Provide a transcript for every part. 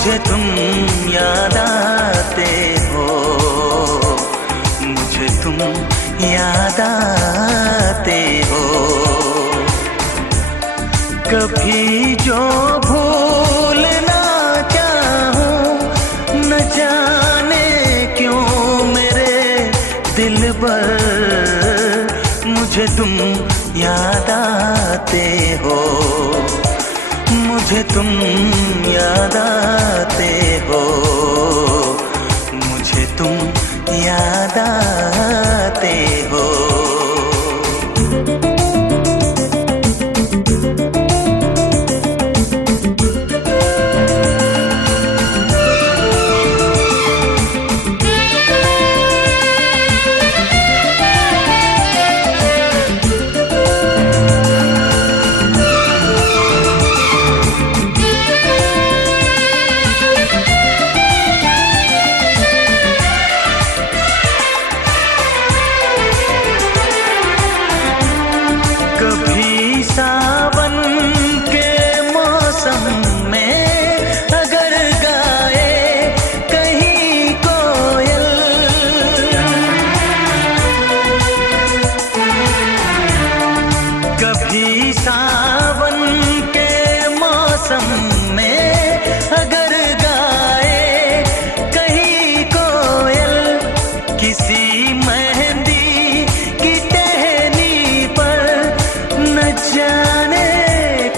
मुझे तुम याद आते हो, मुझे तुम याद आते हो। कभी जो भूलना चाहूं, न जाने क्यों मेरे दिल पर मुझे तुम याद आते हो, मुझे तुम याद आते हो, मुझे तुम याद आते हो। कभी सावन के मौसम में अगर गाए कहीं कोयल, कभी सावन के मौसम में अगर गाए कहीं कोयल, किसी मेहंदी की टहनी पर न जाने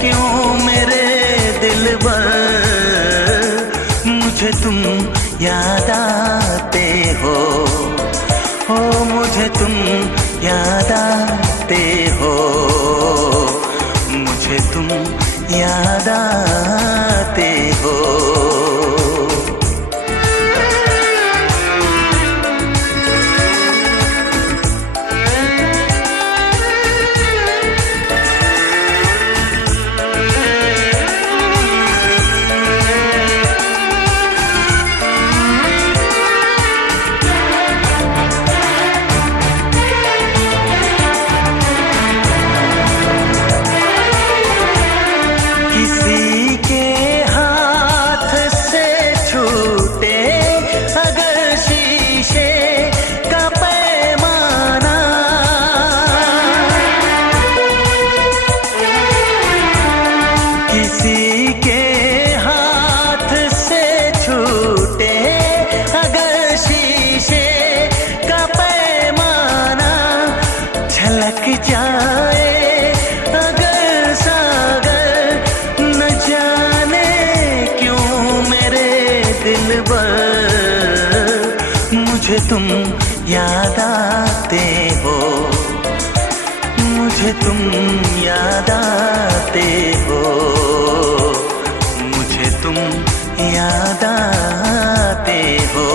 क्यों मेरे दिल पर मुझे तुम याद आते हो, ओ मुझे तुम याद आते हो, मुझे तुम याद आते हो। किसी के हाथ से छूटे अगर शीशे का पैमाना, किसी के हाथ से छूटे अगर शीशे का पैमाना, झलक जाए अगर सागर, न जाने क्यों मेरे दिल पर मुझे तुम याद आते हो, मुझे तुम याद आते हो, मुझे तुम याद आते हो।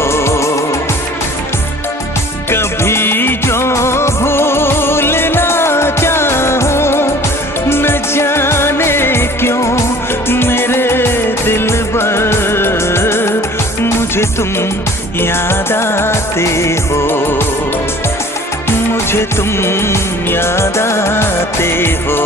कभी जो भूलना चाहूं, न जाने क्यों मेरे दिल पर मुझे तुम याद आते हो, मुझे तुम याद आते हो।